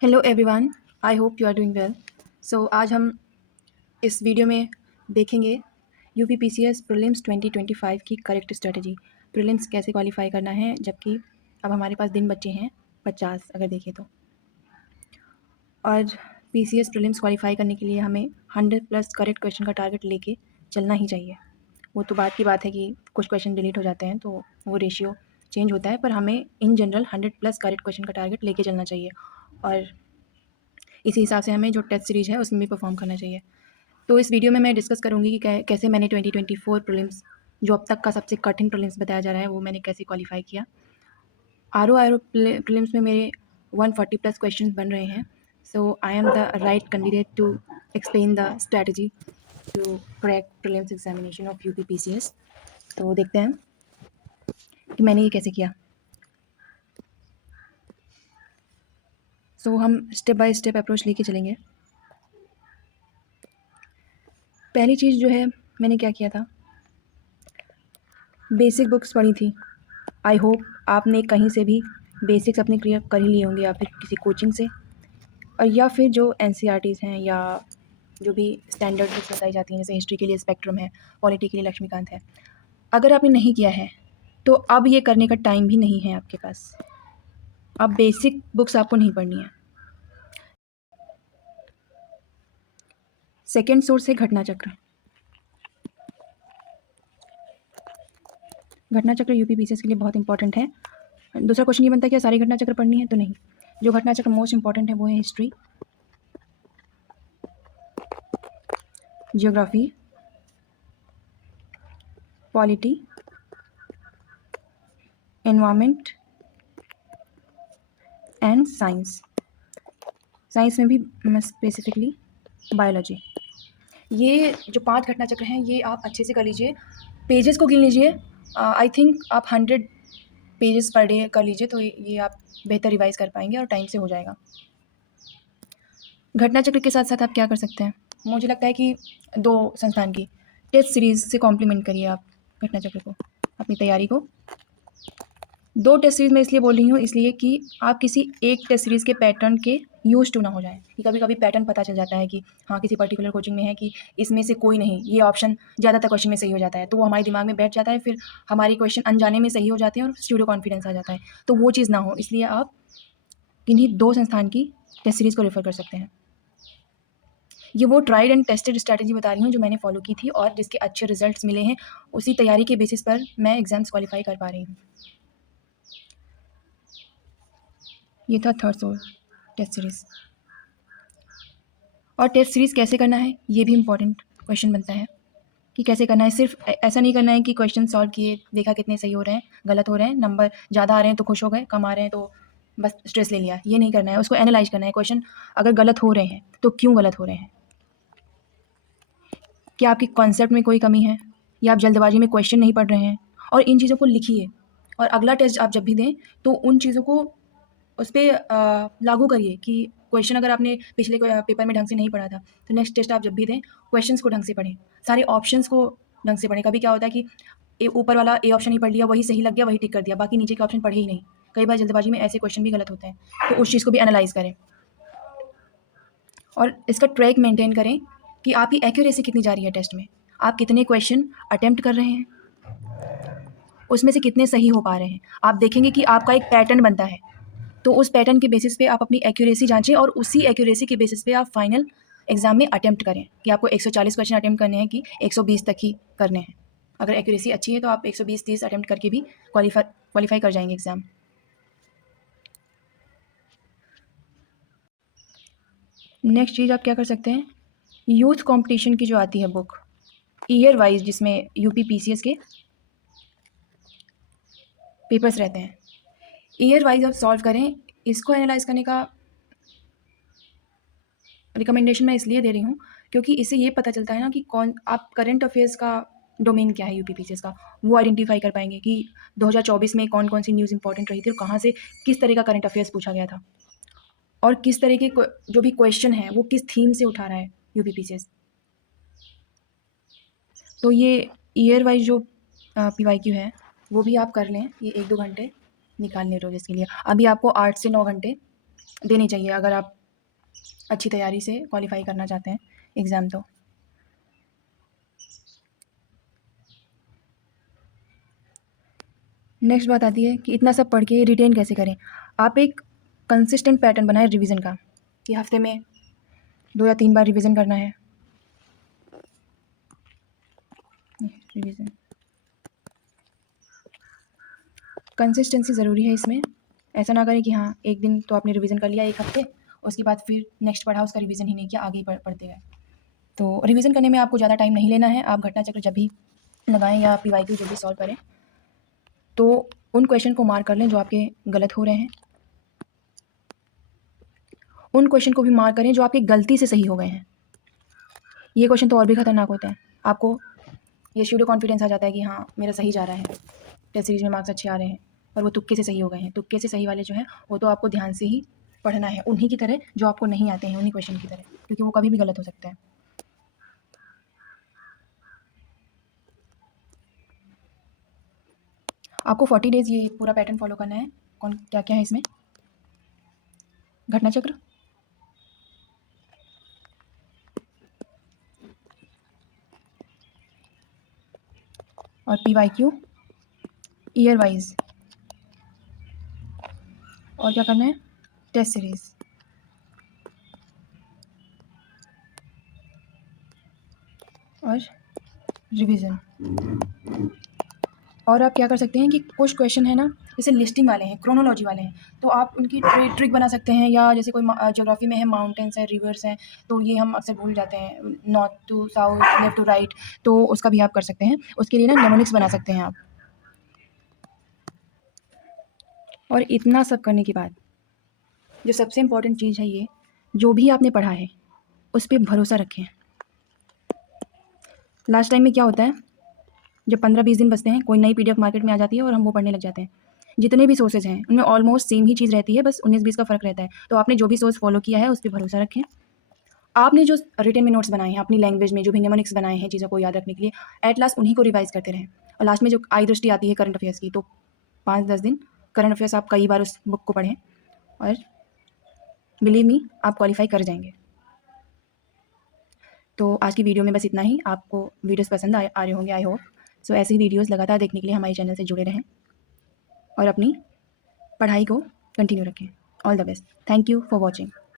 Hello everyone, I hope you are doing well. So आज हम इस वीडियो में देखेंगे यूपीपीसीएस प्रीलिम्स 2025 की करेक्ट स्ट्रेटजी। प्रीलिम्स कैसे क्वालिफाई करना है, जबकि अब हमारे पास दिन बचे हैं 50 अगर देखें तो। और पीसीएस प्रीलिम्स क्वालिफाई करने के लिए हमें 100+ करेक्ट क्वेश्चन का टारगेट लेके चलना ही चाहिए। वो तो बात की बात है कि कुछ क्वेश्चन डिलीट हो जाते हैं तो वो रेशियो चेंज होता है, पर हमें इन जनरल 100+ करेक्ट क्वेश्चन का टारगेट लेके चलना चाहिए और इसी हिसाब से हमें जो टेस्ट सीरीज़ है उसमें भी परफॉर्म करना चाहिए। तो इस वीडियो में मैं डिस्कस करूँगी कि कैसे मैंने 2024 प्रीलिम्स, जो अब तक का सबसे कठिन प्रीलिम्स बताया जा रहा है, वो मैंने कैसे क्वालिफाई किया। आर प्रीलिम्स में मेरे 140+ क्वेश्चंस बन रहे हैं। So I am the right candidate to explain the strategy to crack prelims examination of UPPCS. तो देखते हैं कि मैंने ये कैसे किया। सो हम स्टेप बाय स्टेप अप्रोच लेके चलेंगे। पहली चीज़ जो है, मैंने क्या किया था, बेसिक बुक्स पढ़ी थी। आई होप आपने कहीं से भी बेसिक्स अपने क्लियर कर ही लिए होंगे, या फिर किसी कोचिंग से, और या फिर जो एनसीईआरटीज़ हैं, या जो भी स्टैंडर्ड बुक्स बताई जाती हैं, जैसे हिस्ट्री के लिए स्पेक्ट्रम है, पॉलिटी के लिए लक्ष्मीकांत है। अगर आपने नहीं किया है तो अब ये करने का टाइम भी नहीं है आपके पास। अब बेसिक बुक्स आपको नहीं पढ़नी है। सेकेंड सोर्स है घटना चक्र। घटना चक्र यूपीपीसीएस के लिए बहुत इंपॉर्टेंट है। दूसरा क्वेश्चन ये बनता है कि सारी घटना चक्र पढ़नी है, तो नहीं। जो घटना चक्र मोस्ट इंपॉर्टेंट है वो है history, geography, polity, environment and science. Science में भी स्पेसिफिकली बायोलॉजी। ये जो 5 घटना चक्र हैं, ये आप अच्छे से कर लीजिए। पेजेस को गिन लीजिए। आई थिंक आप 100 पेजेस पर डे कर लीजिए, तो ये आप बेहतर रिवाइज कर पाएंगे और टाइम से हो जाएगा। घटना चक्र के साथ साथ आप क्या कर सकते हैं, मुझे लगता है कि 2 संस्थान की टेस्ट सीरीज से कॉम्प्लीमेंट करिए आप घटना चक्र को, अपनी तैयारी को। 2 टेस्ट सीरीज़ मैं इसलिए बोल रही हूँ, इसलिए कि आप किसी एक टेस्ट सीरीज़ के पैटर्न के यूज़ टू ना हो जाएँ। कि कभी कभी पैटर्न पता चल जाता है कि हाँ, किसी पर्टिकुलर कोचिंग में है कि इसमें से कोई नहीं, ये ऑप्शन ज़्यादातर क्वेश्चन में सही हो जाता है, तो वो हमारे दिमाग में बैठ जाता है, फिर हमारी क्वेश्चन अनजाने में सही हो जाते हैं और स्यूडो कॉन्फिडेंस आ जाता है। तो वो चीज़ ना हो, इसलिए आप किन्हीं 2 संस्थान की टेस्ट सीरीज़ को रेफर कर सकते हैं। ये वो ट्राइड एंड टेस्टेड स्ट्रैटेजी बता रही हूँ जो मैंने फॉलो की थी और जिसके अच्छे रिजल्ट्स मिले हैं। उसी तैयारी के बेसिस पर मैं एग्जाम्स क्वालिफाई कर पा रही हूँ। ये था थर्ड सोर्स, टेस्ट सीरीज़। और टेस्ट सीरीज़ कैसे करना है, ये भी इंपॉर्टेंट क्वेश्चन बनता है कि कैसे करना है। सिर्फ ऐसा नहीं करना है कि क्वेश्चन सॉल्व किए, देखा कितने सही हो रहे हैं, गलत हो रहे हैं, नंबर ज़्यादा आ रहे हैं तो खुश हो गए, कम आ रहे हैं तो बस स्ट्रेस ले लिया। ये नहीं करना है, उसको एनालाइज करना है। क्वेश्चन अगर गलत हो रहे हैं तो क्यों गलत हो रहे हैं, क्या आपके कॉन्सेप्ट में कोई कमी है, या आप जल्दबाजी में क्वेश्चन नहीं पढ़ रहे हैं। और इन चीज़ों को लिखिए, और अगला टेस्ट आप जब भी दें तो उन चीज़ों को उस पर लागू करिए कि क्वेश्चन अगर आपने पिछले पेपर में ढंग से नहीं पढ़ा था, तो नेक्स्ट टेस्ट आप जब भी दें क्वेश्चंस को ढंग से पढ़ें, सारे ऑप्शंस को ढंग से पढ़ें। कभी क्या होता है कि ऊपर वाला ए ऑप्शन ही पढ़ लिया, वही सही लग गया, वही टिक कर दिया, बाकी नीचे के ऑप्शन पढ़े ही नहीं। कई बार जल्दबाजी में ऐसे क्वेश्चन भी गलत होते हैं, तो उस चीज़ को भी एनालाइज करें और इसका ट्रैक मेंटेन करें कि आपकी एक्यूरेसी कितनी जा रही है टेस्ट में, आप कितने क्वेश्चन अटेम्प्ट कर रहे हैं, उसमें से कितने सही हो पा रहे हैं। आप देखेंगे कि आपका एक पैटर्न बनता है, तो उस पैटर्न के बेसिस पे आप अपनी एक्यूरेसी जांचें और उसी एक्यूरेसी के बेसिस पे आप फाइनल एग्जाम में अटेम्प्ट करें कि आपको 140 क्वेश्चन अटेम्प्ट करने हैं कि 120 तक ही करने हैं। अगर एक्यूरेसी अच्छी है तो आप 120-30 अटेम्प्ट करके भी क्वालिफाई कर जाएंगे एग्ज़ाम। नेक्स्ट चीज़ आप क्या कर सकते हैं, यूथ कंपटीशन की जो आती है बुक ईयर वाइज, जिसमें यूपी पीसीएस के पेपर्स रहते हैं, ईयर वाइज आप सॉल्व करें। इसको एनालाइज करने का रिकमेंडेशन मैं इसलिए दे रही हूँ क्योंकि इससे ये पता चलता है ना कि कौन आप करंट अफेयर्स का डोमेन क्या है यूपीपीसीएस का, वो आइडेंटिफाई कर पाएंगे कि 2024 में कौन कौन सी न्यूज़ इंपॉर्टेंट रही थी और कहाँ से किस तरह का करंट अफेयर्स पूछा गया था, और किस तरह के जो भी क्वेश्चन है वो किस थीम से उठा रहा है यूपीपीसीएस। तो ये ईयर वाइज जो पीवाईक्यू है वो भी आप कर लें, ये 1-2 घंटे निकाल लें रोज इसके लिए। अभी आपको 8 से 9 घंटे देनी चाहिए अगर आप अच्छी तैयारी से क्वालिफाई करना चाहते हैं एग्ज़ाम। तो नेक्स्ट बात आती है कि इतना सब पढ़ के रिटेन कैसे करें। आप एक कंसिस्टेंट पैटर्न बनाएं रिवीजन का, कि हफ्ते में 2 या 3 बार रिवीजन करना है। रिवीजन कंसिस्टेंसी ज़रूरी है इसमें। ऐसा ना करें कि हाँ एक दिन तो आपने रिवीजन कर लिया एक हफ्ते, उसके बाद फिर नेक्स्ट पढ़ा उसका रिवीजन ही नहीं किया, आगे ही पढ़ते गए। तो रिवीजन करने में आपको ज़्यादा टाइम नहीं लेना है। आप घटना चक्र जब भी लगाएं या PYQ जब भी सॉल्व करें तो उन क्वेश्चन को मार्क कर लें जो आपके गलत हो रहे हैं, उन क्वेश्चन को भी मार्क करें जो आपकी गलती से सही हो गए हैं। ये क्वेश्चन तो और भी खतरनाक होते हैं। आपको ये स्यूडो कॉन्फिडेंस आ जाता है कि हाँ मेरा सही जा रहा है, टेस्ट सीरीज में मार्क्स अच्छे आ रहे हैं, और वो तुक्के से सही हो गए हैं। तुक्के से सही वाले जो हैं वो तो आपको ध्यान से ही पढ़ना है, उन्हीं की तरह जो आपको नहीं आते हैं, उन्हीं क्वेश्चन की तरह, क्योंकि वो कभी भी गलत हो सकता है। आपको 40 डेज़ ये पूरा पैटर्न फॉलो करना है। कौन क्या क्या है इसमें? घटना चक्र, और PYQ ईयर वाइज, और क्या करना है? Test series. और रिवीजन। और आप क्या कर सकते हैं कि कुछ क्वेश्चन है ना, जैसे लिस्टिंग वाले हैं, क्रोनोलॉजी वाले हैं, तो आप उनकी ट्रिक बना सकते हैं। या जैसे कोई ज्योग्राफी में है, माउंटेन्स है, रिवर्स हैं, तो ये हम अक्सर भूल जाते हैं, north to south, left to right, तो उसका भी आप कर सकते हैं। उसके लिए ना नेमोनिक्स बना सकते हैं आप। और इतना सब करने के बाद जो सबसे इम्पॉर्टेंट चीज़ है, ये जो भी आपने पढ़ा है उस पर भरोसा रखें। लास्ट टाइम में क्या होता है, जब 15-20 दिन बचते हैं, कोई नई PDF मार्केट में आ जाती है और हम वो पढ़ने लग जाते हैं। जितने भी सोर्सेज हैं उनमें ऑलमोस्ट सेम ही चीज़ रहती है, बस 19-20 का फ़र्क रहता है। तो आपने जो भी सोर्स फॉलो किया है उस पर भरोसा रखें। आपने जो रिटन में नोट्स बनाए हैं अपनी लैंग्वेज में, जो भी निमोनिक्स बनाए हैं चीज़ों को याद रखने के लिए, एट लास्ट उन्हीं को रिवाइज करते रहें। और लास्ट में जो आई दृष्टि आती है करंट अफेयर्स की, तो 5-10 दिन करंट अफेयर्स आप कई बार उस बुक को पढ़ें, और बिलीव मी आप क्वालिफाई कर जाएंगे। तो आज की वीडियो में बस इतना ही। आपको वीडियोस पसंद आ रहे होंगे, आई होप सो। ऐसी ही वीडियोस लगातार देखने के लिए हमारे चैनल से जुड़े रहें और अपनी पढ़ाई को कंटिन्यू रखें। All the best. Thank you for watching.